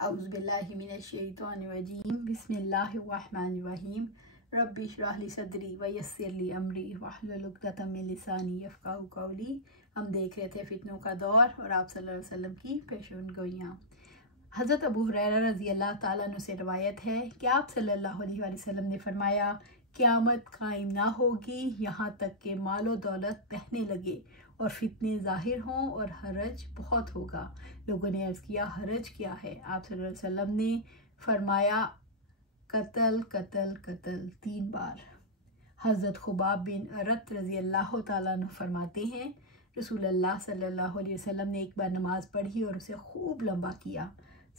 औज़ुबिल्लाहिमिनश्शैतानिर्रजीम बिस्मिल्लाहिर्रहमानिर्रहीम रब्बि इश्रह ली सदरी व यस्सिर ली अमरी वहलुल उक़दतम मिन लिसानी यफ़क़हू क़ौली। हम देख रहे थे फितनों का दौर और आप सल्लल्लाहु अलैहि वसल्लम की पेशेनगोइयाँ। हज़रत अबू हुरैरा रज़ी अल्लाह ताला अन्हु से रवायत है कि आप सल्लल्लाहु अलैहि वसल्लम ने फरमाया, क़यामत कायम ना होगी यहाँ तक कि मालो दौलत बहने लगे और फितने ज़ाहिर हों और हरज बहुत होगा। लोगों ने अर्ज़ किया, हरज क्या है? आप सल्लल्लाहु अलैहि वसल्लम ने फरमाया, कत्ल कत्ल कत्ल 3 बार। हज़रत खुबाब बिन अरत रज़ी अल्लाह ताला अन्हु फरमाते हैं, रसूलुल्लाह सल्लल्लाहु अलैहि वसल्लम ने एक बार नमाज़ पढ़ी और उसे खूब लंबा किया।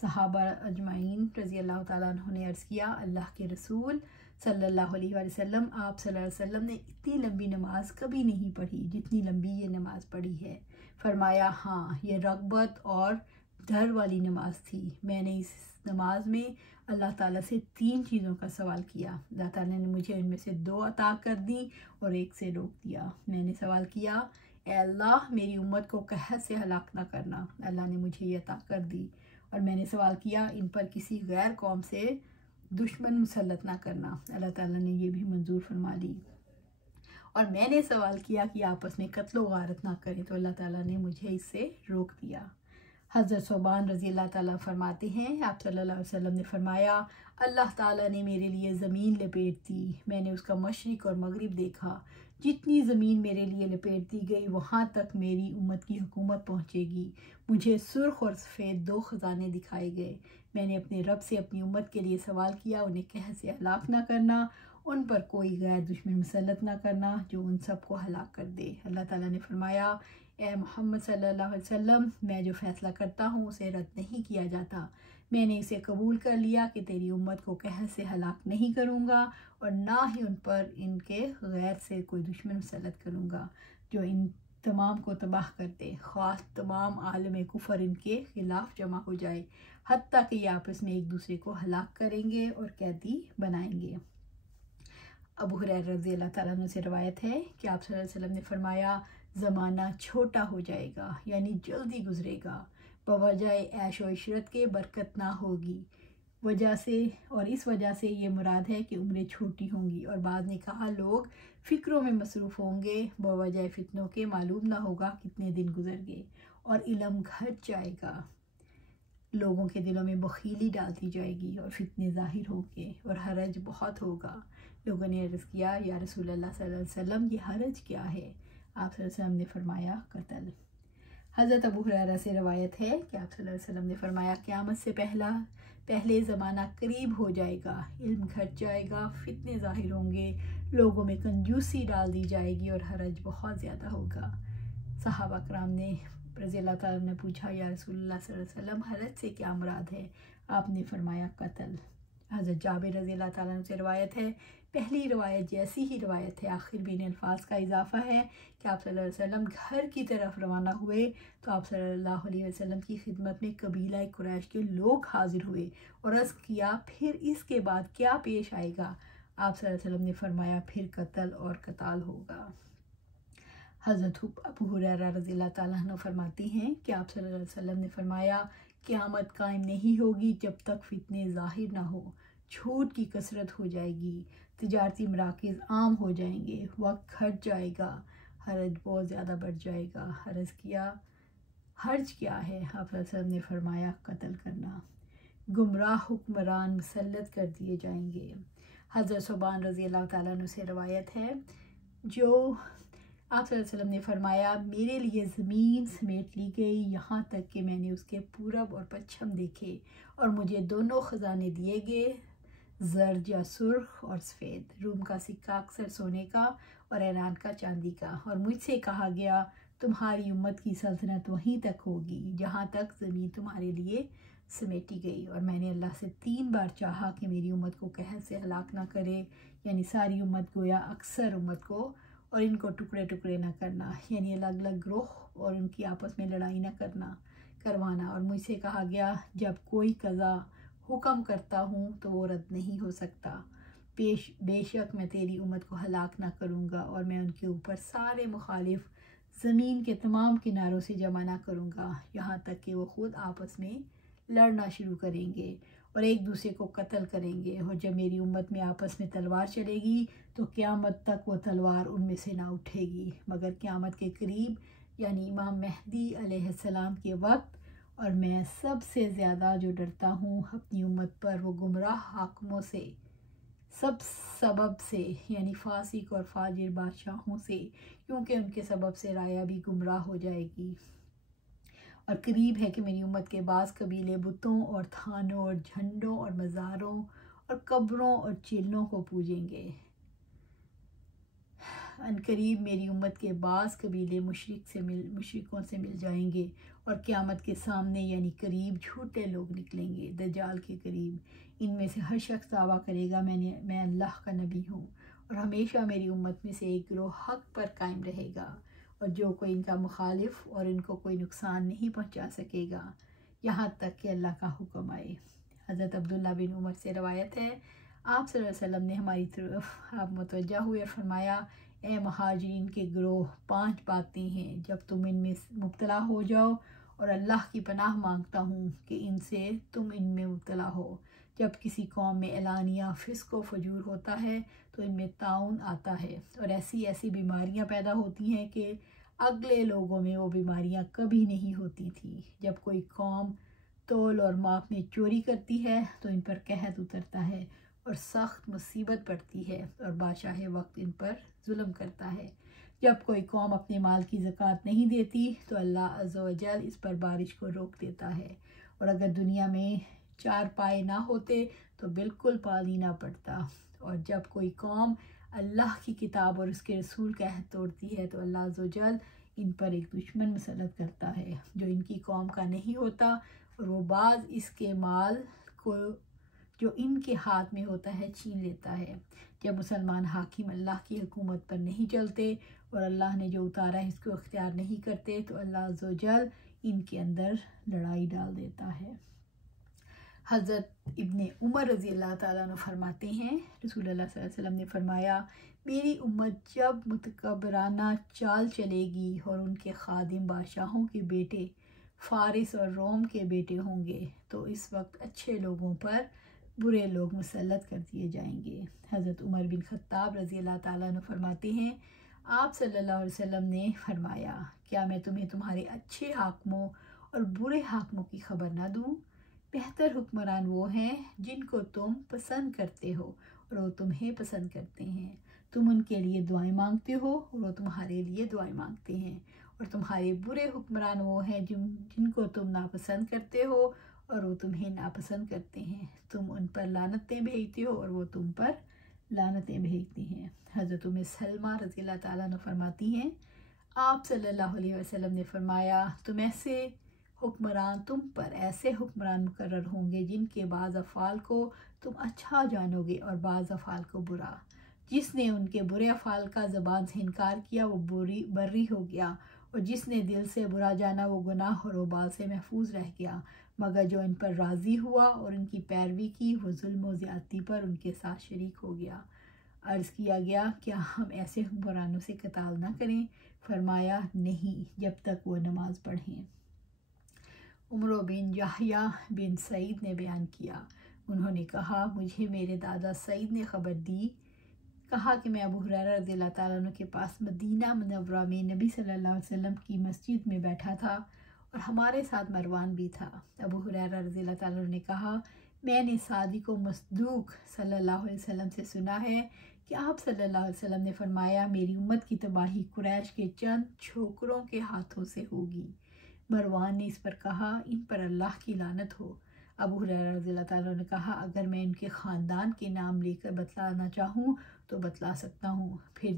सहाबा अजमाइन रज़ी अल्लाह ताला अन्हु ने अर्ज़ किया, अल्लाह के रसूल सल्लल्लाहु अलैहि वसल्लम, आप सल्लल्लाहु अलैहि वसल्लम ने इतनी लंबी नमाज कभी नहीं पढ़ी जितनी लंबी ये नमाज पढ़ी है। फरमाया, हाँ, ये रग़बत और डर वाली नमाज थी। मैंने इस नमाज में अल्लाह ताला से 3 चीज़ों का सवाल किया। अल्लाह ताला ने मुझे इनमें से 2 अता कर दी और एक से रोक दिया। मैंने सवाल किया, ए अल्लाह, मेरी उम्मत को कहत से हलाक ना करना। अल्लाह ने मुझे ये अता कर दी। और मैंने सवाल किया, इन पर किसी गैर कौम से दुश्मन मुसल्लत ना करना। अल्लाह ताला ने ये भी मंजूर फरमा ली। और मैंने सवाल किया कि आपस में कत्लो गारत ना करें, तो अल्लाह ताला ने मुझे इससे रोक दिया। हज़रत सोबान रज़ी अल्लाह ताला फरमाते हैं, आप सल्लल्लाहु अलैहि वसल्लम ने फरमाया, अल्लाह ताला ने मेरे लिए ज़मीन लपेट दी। मैंने उसका मशरिक़ और मगरिब देखा। जितनी ज़मीन मेरे लिए लपेट दी गई वहाँ तक मेरी उम्मत की हुकूमत पहुँचेगी। मुझे सुर्ख और सफ़ेद 2 ख़जाने दिखाए गए। मैंने अपने रब से अपनी उम्मत के लिए सवाल किया, उन्हें कहत से हलाक ना करना, उन पर कोई गैर दुश्मन मुसल्लत ना करना जो उन सबको हलाक कर दे। अल्लाह ताला ने फरमाया, ए मोहम्मद सल्लल्लाहु अलैहि वसल्लम, मैं जो फ़ैसला करता हूँ उसे रद्द नहीं किया जाता। मैंने इसे कबूल कर लिया कि तेरी उम्मत को कहत से हलाक नहीं करूँगा और ना ही उन पर इनके गैर से कोई दुश्मन मुसल्लत करूँगा जो इन तमाम को तबाह कर दे, ख़ास तमाम आलम कुफ़र इनके ख़िलाफ़ जमा हो जाए, हत्ता कि ये आपस में एक दूसरे को हलाक करेंगे और कैदी बनाएंगे। अबू हुरैरा रज़ी अल्लाह ताला अन्हु से रवायत है कि आप सल्लल्लाहु अलैहि वसल्लम ने फरमाया, ज़माना छोटा हो जाएगा यानी जल्दी गुजरेगा, बवजह ऐश व इशरत के बरकत ना होगी वजह से, और इस वजह से ये मुराद है कि उम्रें छोटी होंगी। और बाद ने कहा, लोग फ़िक्रों में मसरूफ़ होंगे, बवजह फितनों के मालूम ना होगा कितने दिन गुजर गए, और इल्म घट जाएगा, लोगों के दिलों में बखीली डालती जाएगी और फितने ज़ाहिर होंगे और हरज बहुत होगा। लोगों ने अर्ज़ किया, या रसूलल्लाह सल्लल्लाहु अलैहि वसल्लम, ये हरज क्या है? आप सल्लल्लाहु अलैहि वसल्लम ने फरमाया, कत्ल। हज़रत अबू हुरैरा से रवायत है कि आप सल्लल्लाहु अलैहि वसल्लम ने फरमाया, क़यामत से पहले ज़माना करीब हो जाएगा, इल्म घट जाएगा, फितने ज़ाहिर होंगे, लोगों में कंजूसी डाल दी जाएगी और हरज बहुत ज़्यादा होगा। सहाबा कराम ने रज़ी अल्लाह ताला ने पूछा, या रसूलुल्लाह सल्लल्लाहु अलैहि वसल्लम, हरज से क्या मुराद है? आपने फरमाया, कत्ल। हज़रत जाबिर रज़ी अल्लाह ताला से रवायत है, पहली रवायत जैसी ही रवायत है, आखिर में इन अल्फाज का इजाफ़ा है कि आप सल्लल्लाहु अलैहि वसल्लम घर की तरफ रवाना हुए तो आप सल्लल्लाहु अलैहि वसल्लम की खिदमत में कबीला कुरैश के लोग हाजिर हुए और अर्ज़ किया, फिर इसके बाद क्या पेश आएगा? आप सल्लल्लाहु अलैहि वसल्लम ने फरमाया, फिर कत्ल और कताल होगा। हज़रत अबू हुरैरा रज़ी अल्लाह ताला अन्हु फरमाती हैं कि आप सल्लल्लाहु अलैहि वसल्लम ने फरमाया, क़यामत कायम नहीं होगी जब तक फितने ज़ाहिर ना हो, झूठ की कसरत हो जाएगी, तिजारती मराकिज़ आम हो जाएंगे, वक्त घट जाएगा, हरज बहुत ज़्यादा बढ़ जाएगा। हर्ज किया, हर्ज क्या है? आप सल्लल्लाहु अलैहि वसल्लम ने फरमाया, कत्ल करना। गुमराह हुक्मरान मुसल्लत कर दिए जाएंगे। हज़रत सुबान रज़ी अल्लाह ताला अन्हु से रवायत है, जो आप सल्लल्लाहु अलैहि वसल्लम ने फरमाया, मेरे लिए ज़मीन समेट ली गई यहाँ तक कि मैंने उसके पूरब और पश्चिम देखे और मुझे दोनों ख़जाने दिए गए, ज़र्द या सुर्ख और सफ़ेद, रूम का सिक्का अक्सर सोने का और ईरान का चांदी का, और मुझसे कहा गया, तुम्हारी उम्मत की सल्तनत वहीं तक होगी जहाँ तक ज़मीन तुम्हारे लिए समेटी गई। और मैंने अल्लाह से 3 बार चाहा कि मेरी उम्मत को कहत से हलाक ना करे, यानी सारी उम्मत को या अक्सर उम्मत को, और इनको टुकड़े टुकड़े ना करना, यानी अलग अलग ग्रोह और उनकी आपस में लड़ाई ना करवाना। और मुझसे कहा गया, जब कोई कज़ा हुक्म करता हूँ तो वो रद्द नहीं हो सकता, बेशक मैं तेरी उम्मत को हलाक ना करूँगा और मैं उनके ऊपर सारे मुखालिफ ज़मीन के तमाम किनारों से जमा ना करूँगा, यहाँ तक कि वो ख़ुद आपस में लड़ना शुरू करेंगे और एक दूसरे को कत्ल करेंगे। और जब मेरी उम्मत में आपस में तलवार चलेगी तो क़यामत तक वो तलवार उनमें से ना उठेगी, मगर क़यामत के करीब यानी इमाम मेहदी अलैहिस्सलाम के वक्त। और मैं सबसे ज़्यादा जो डरता हूँ अपनी उम्मत पर वो गुमराह हाकिमों से, सब सबब से, यानी फासिक और फाजिर बादशाहों से, क्योंकि उनके सबब से राया भी गुमराह हो जाएगी। और करीब है कि मेरी उम्मत के बाज़ कबीले बुतों और थानों और झंडों और मज़ारों और कब्रों और चिल्लों को पूजेंगे। अनकरीब मेरी उम्मत के बाज़ कबीले मुशरिकों से मिल जाएंगे और क़यामत के सामने यानी करीब झूठे लोग निकलेंगे दज्जाल के करीब। इनमें से हर शख्स दावा करेगा मैं अल्लाह का नबी हूँ, और हमेशा मेरी उम्मत में से एक गिरोह हक़ पर कायम रहेगा और जो कोई इनका मुखालिफ और इनको कोई नुकसान नहीं पहुँचा सकेगा यहाँ तक कि अल्लाह का हुक्म आए। हज़रत अब्दुल्ला बिन उमर से रवायत है, आप सल्लल्लाहु अलैहि वसल्लम ने हमारी तरफ आप मुतवज्जा हुए और फरमाया, ए महाजिरीन के गिरोह, 5 बातें हैं जब तुम इनमें मुब्तला हो जाओ और अल्लाह की पनाह मांगता हूँ कि इनसे तुम इनमें मुब्तला हो। जब किसी कौम में एलानिया फिस्क व फजूर होता है तो इनमें ताउन आता है और ऐसी ऐसी बीमारियाँ पैदा होती हैं कि अगले लोगों में वो बीमारियाँ कभी नहीं होती थी। जब कोई कौम तोल और माप में चोरी करती है तो इन पर कहत उतरता है और सख्त मुसीबत पड़ती है और बादशाह वक्त इन पर जुल्म करता है। जब कोई कौम अपने माल की ज़कात नहीं देती तो अल्लाह अज़्ज़ा व जल इस पर बारिश को रोक देता है, और अगर दुनिया में 4 पाए ना होते तो बिल्कुल पानी ना पड़ता। और जब कोई कौम अल्लाह की किताब और उसके रसूल का अहद तोड़ती है तो अल्लाह अज़्ज़ा व जल इन पर एक दुश्मन मुसल्लत करता है जो इनकी कौम का नहीं होता, और वो बाज़ इसके माल को जो इनके हाथ में होता है छीन लेता है। जब मुसलमान हाकिम अल्लाह की हुकूमत पर नहीं चलते और अल्लाह ने जो उतारा है इसको इख्तियार नहीं करते तो अल्लाह अज़्ज़ा व जल इनके अंदर लड़ाई डाल देता है। हज़रत इब्ने उमर रज़ी अल्लाह ताला अन्हु फरमाते हैं, रसूल अल्लाह सल्लल्लाहु अलैहि वसल्लम ने फरमाया, मेरी उम्मत जब मुतकब्बराना चाल चलेगी और उनके खादिम बादशाहों के बेटे फ़ारिस और रोम के बेटे होंगे तो इस वक्त अच्छे लोगों पर बुरे लोग मुसल्लत कर दिए जाएंगे। हज़रत उमर बिन ख़त्ताब रज़ी अल्लाह ताला अन्हु फरमाते हैं, आप सल्लल्लाहु अलैहि वसल्लम ने फरमाया, क्या मैं तुम्हें तुम्हारे अच्छे हाकिमों और बुरे हाकिमों की खबर ना दूँ? बेहतर हुक्मरान वो हैं जिनको तुम पसंद करते हो और वो तुम्हें पसंद करते हैं। तुम उनके लिए दुआएं मांगते हो और वो तुम्हारे लिए दुआएं मांगते हैं। और तुम्हारे बुरे हुक्मरान वो हैं जिनको तुम नापसंद करते हो और वो तुम्हें नापसंद करते हैं। तुम उन पर लानतें भेजते हो और वो तुम पर लानतें भेजती हैं। हज़रत उम्मे सलमा रज़ी अल्लाह ताला अन्हा फरमाती हैं, आप सल्लल्लाहु अलैहि वसल्लम ने फरमाया, तुम पर ऐसे हुक्मरान मुकर्रर होंगे जिनके बाज़ अफ़ाल को तुम अच्छा जानोगे और बाज़ अफ़ाल को बुरा। जिसने उनके बुरे अफ़ाल का ज़बान से इनकार किया वो बर्री हो गया, और जिसने दिल से बुरा जाना वो गुनाह और वबाल से महफूज रह गया। मगर जो इन पर राज़ी हुआ और उनकी पैरवी की वो जुल्म व ज़्यादती पर उनके साथ शरीक हो गया। अर्ज़ किया गया, क्या हम ऐसे हुक्मरानों से कताल न करें? फरमाया, नहीं, जब तक वो नमाज पढ़ें। उमर बिन याहया बिन सईद ने बयान किया, उन्होंने कहा, मुझे मेरे दादा सईद ने ख़बर दी, कहा कि मैं अबू हुरैरा रज़ियल्लाहु ताला अन्हु के पास मदीना मुनव्वरा में नबी सल्लल्लाहु अलैहि वसल्लम की मस्जिद में बैठा था और हमारे साथ मरवान भी था। अबू हुरैरा रज़ियल्लाहु ताला अन्हु ने कहा, मैंने सादिक़ व मस्दूक़ सल्लल्लाहु अलैहि वसल्लम से सुना है कि आप सल्लल्लाहु अलैहि वसल्लम ने फरमाया, मेरी उम्मत की तबाही कुरैश के चंद छोकरों के हाथों से होगी। मरवान ने इस पर कहा, इन पर अल्लाह की लानत हो। अबू हुरैरा रज़ियल्लाहु ताला ने कहा, अगर मैं इनके ख़ानदान के नाम लेकर बतलाना चाहूँ तो बतला सकता हूँ। फिर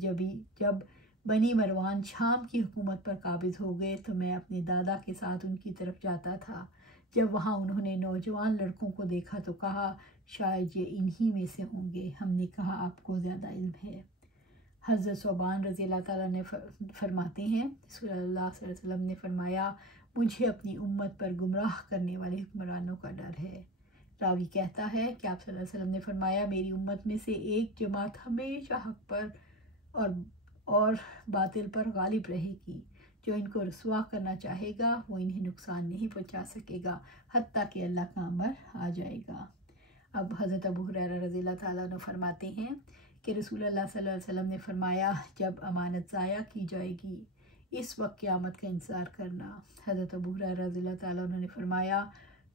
जब बनी मरवान शाम की हुकूमत पर काबिज़ हो गए तो मैं अपने दादा के साथ उनकी तरफ जाता था। जब वहाँ उन्होंने नौजवान लड़कों को देखा तो कहा, शायद ये इन्हीं में से होंगे। हमने कहा, आपको ज़्यादा इल्म है। हज़रत सोबान रज़ी अल्लाह ताला ने फरमाते हैं, सल्लल्लाहु अलैहि वसल्लम ने फरमाया, मुझे अपनी उम्मत पर गुमराह करने वाले हुक्मरानों का डर है। रावी कहता है कि आप सल्लल्लाहु अलैहि वसल्लम ने फरमाया, मेरी उम्मत में से एक जमात हमेशा हक़ पर और बातिल पर गालिब रहेगी। जो इनको रुसवा करना चाहेगा वो इन्हें नुकसान नहीं पहुंचा सकेगा, हत्ता कि अल्लाह का अमर आ जाएगा। अब हज़रत अबू हुरैरा रज़ियल्लाहु ताला अन्हु फरमाते हैं कि रसूल अल्लाह सल्लल्लाहु अलैहि वसल्लम ने फरमाया, जब अमानत ज़ाया की जाएगी इस वक्त क़यामत का इंतज़ार करना। हज़रत अबू हुरैरा रज़ियल्लाहु ताला अन्हु ने फरमाया,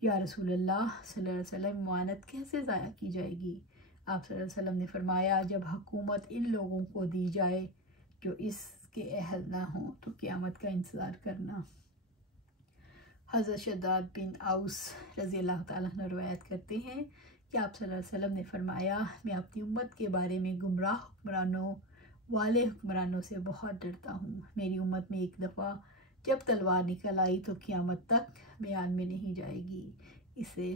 या रसूल अल्लाह सल्लल्लाहु अलैहि वसल्लम अमानत कैसे ज़ाया की जाएगी? आप सल्लल्लाहु अलैहि वसल्लम ने फरमाया, जब हुकूमत इन लोगों को दी जाए जो इसके अहल ना हो तो क़यामत का इंतज़ार करना। हज़रत शद्दाद बिन औस रज़ियल्लाहु ताला अन्हु रवायत करते हैं कि आप सल्लल्लाहु अलैहि वसल्लम ने फरमाया, मैं अपनी उम्मत के बारे में गुमराह हुक्मरानों वाले हुक्मरानों से बहुत डरता हूँ। मेरी उम्मत में एक दफ़ा जब तलवार निकल आई तो क़यामत तक बयान में नहीं जाएगी। इसे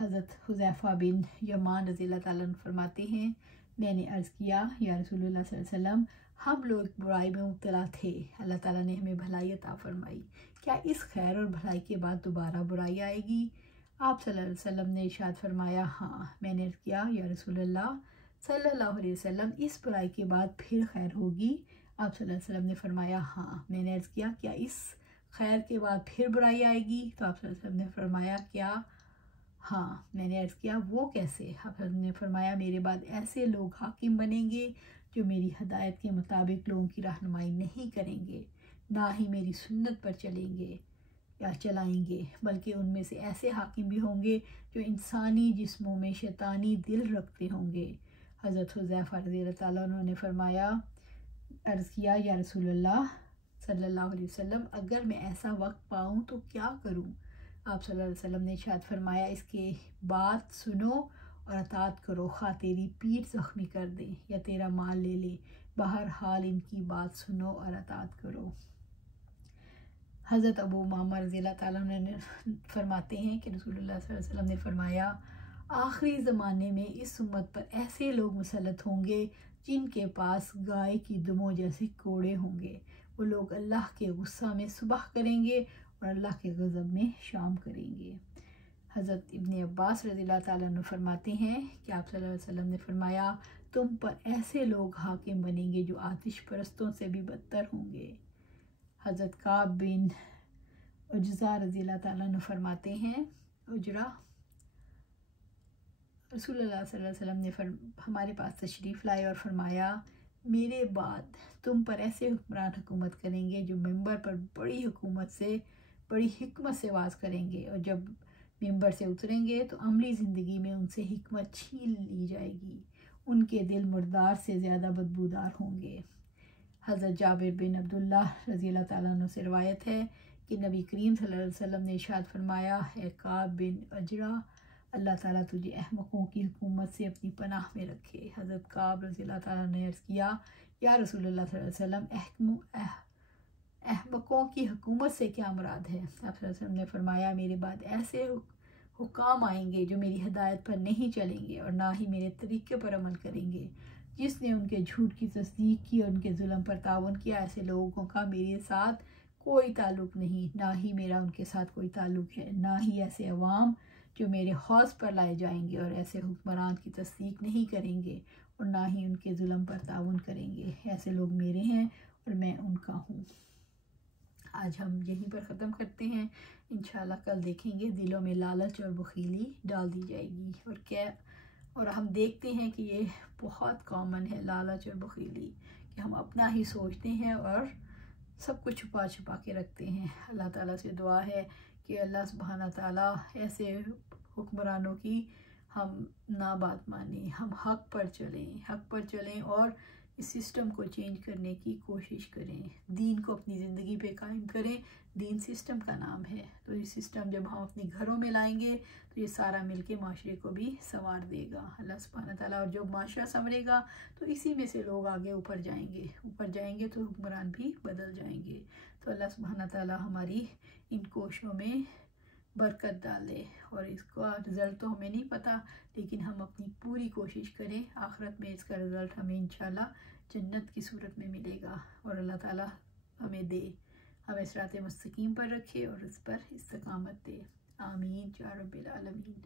हज़रत हुज़ैफ़ा बिन यमान रज़ियल्लाहु ताला अन्हु फरमाते हैं, मैंने अर्ज़ किया, या रसूलुल्लाह सल्लल्लाहु अलैहि वसल्लम, हम लोग बुराई में मुब्तला थे, अल्लाह ताला ने हमें भलाई अता फरमाई, क्या इस खैर और भलाई के बाद दोबारा बुराई आएगी? आप सल्लल्लाहु अलैहि वसल्लम ने इरशाद फरमाया, हाँ। मैंने अर्ज़ किया, या रसूलुल्लाह सल्लल्लाहु अलैहि वसल्लम, इस बुराई के बाद फिर खैर होगी? आप सल्लल्लाहु अलैहि वसल्लम ने फरमाया, हाँ। मैंने अर्ज़ किया, क्या इस खैर के बाद फिर बुराई आएगी? तो आप सल्लल्लाहु अलैहि वसल्लम ने फरमाया, क्या? हाँ। मैंने अर्ज़ किया, वो कैसे? आप ने फरमाया, मेरे बाद ऐसे लोग हाकिम बनेंगे जो मेरी हदायत के मुताबिक लोगों की रहनुमाई नहीं करेंगे, ना ही मेरी सुन्नत पर चलेंगे या चलाएंगे, बल्कि उनमें से ऐसे हाकिम भी होंगे जो इंसानी जिस्मों में शैतानी दिल रखते होंगे। हज़रत हुज़ैफ़ा रज़ियल्लाहु ताला अन्हु ने फरमाया, अर्ज़ किया, या रसूलल्लाह सल्लल्लाहु अलैहि वसल्लम, अगर मैं ऐसा वक्त पाऊँ तो क्या करूँ? आप सल्लल्लाहु अलैहि वसल्लम ने इरशाद फरमाया, इसके बात सुनो और अतात करो, खा तेरी पीठ ज़ख्मी कर दे या तेरा माल ले ले, बहरहाल इनकी बात सुनो और अतात करो। हज़रत अबू उमामा रज़ियल्लाहु ताला अन्हु फरमाते हैं कि रसूलुल्लाह सल्लल्लाहु अलैहि वसल्लम ने फरमाया, आखिरी ज़माने में इस उम्मत पर ऐसे लोग मुसल्लत होंगे जिनके पास गाय की दुमों जैसे कोड़े होंगे। वो लोग अल्लाह के गुस्सा में सुबह करेंगे और अल्लाह के गज़ब में शाम करेंगे। हज़रत इब्न अब्बास रज़ियल्लाहु ताला अन्हु फरमाते हैं कि आप सल्लल्लाहु अलैहि वसल्लम ने फरमाया, तुम पर ऐसे लोग हाकिम बनेंगे जो आतिश परस्तों से भी बदतर होंगे। हज़रत काब बिन उजरा रज़ियल्लाहु ताला अन्हु फरमाते हैं, उजरा रसूलुल्लाह सल्लल्लाहु अलैहि वसल्लम ने हमारे पास तशरीफ़ लाए और फरमाया, मेरे बाद तुम पर ऐसे हुक्मरान हुकूमत करेंगे जो मिंबर पर बड़ी बड़ी हिकमत से वाज करेंगे, और जब मिंबर से उतरेंगे तो अमली ज़िंदगी में उनसे हिकमत छीन ली जाएगी, उनके दिल मुर्दार से ज़्यादा बदबूदार होंगे। हज़रत जाबिर बिन अब्दुल्लाह रज़ियल्लाहु ताला अन्हु से रवायत है कि नबी करीम सल्लल्लाहु अलैहि वसल्लम ने इरशाद फरमाया, है काब बिन उजरा, अल्लाह ताला तुझे अहमकों की हुकूमत से अपनी पनाह में रखे। हज़रत काब रज़ियल्लाहु ताला ने अर्ज़ किया, या रसूलुल्लाह सल्लल्लाहु अलैहि वसल्लम, अहमकों की हुकूमत से क्या मुराद है? आप सल्लल्लाहु अलैहि वसल्लम ने फरमाया, मेरे बाद ऐसे हुकाम आएंगे जो मेरी हिदायत पर नहीं चलेंगे और ना ही मेरे तरीके पर अमल करेंगे। जिसने उनके झूठ की तस्दीक की और उनके जुल्म पर ताउन किया, ऐसे लोगों का मेरे साथ कोई ताल्लुक़ नहीं, ना ही मेरा उनके साथ कोई ताल्लुक़ है, ना ही ऐसे अवाम जो मेरे हौज पर लाए जाएंगे और ऐसे हुक्मरान की तस्दीक नहीं करेंगे और ना ही उनके जुल्म पर ताउन करेंगे। ऐसे लोग मेरे हैं और मैं उनका हूँ। आज हम यहीं पर ख़त्म करते हैं। इंशाल्लाह कल देखेंगे दिलों में लालच और बखीली डाल दी जाएगी, और हम देखते हैं कि ये बहुत कॉमन है, लालच और बखीली, कि हम अपना ही सोचते हैं और सब कुछ छुपा छुपा के रखते हैं। अल्लाह ताला से दुआ है कि अल्लाह सुब्हाना ताला ऐसे हुक्मरानों की हम ना बात माने, हम हक़ पर चलें और इस सिस्टम को चेंज करने की कोशिश करें, दीन को अपनी ज़िंदगी पे कायम करें। दीन सिस्टम का नाम है, तो ये सिस्टम जब हम अपने घरों में लाएंगे तो ये सारा मिलके माशरे को भी संवार देगा अल्लाह सुब्हानहू ताला। और जब माशरा संवरेगा तो इसी में से लोग आगे ऊपर जाएंगे तो हुक्मरान भी बदल जाएंगे। तो अल्लाह सुब्हानहू ताला हमारी इन कोशिशों में बरकत डाले, और इसका रिज़ल्ट तो हमें नहीं पता, लेकिन हम अपनी पूरी कोशिश करें, आखिरत में इसका रिज़ल्ट हमें इंशाल्लाह जन्नत की सूरत में मिलेगा। और अल्लाह ताला हमें सिराते मुस्तकीम पर रखे और इस पर इस्तिकामत दे। आमीन या रब्बिल आलमीन।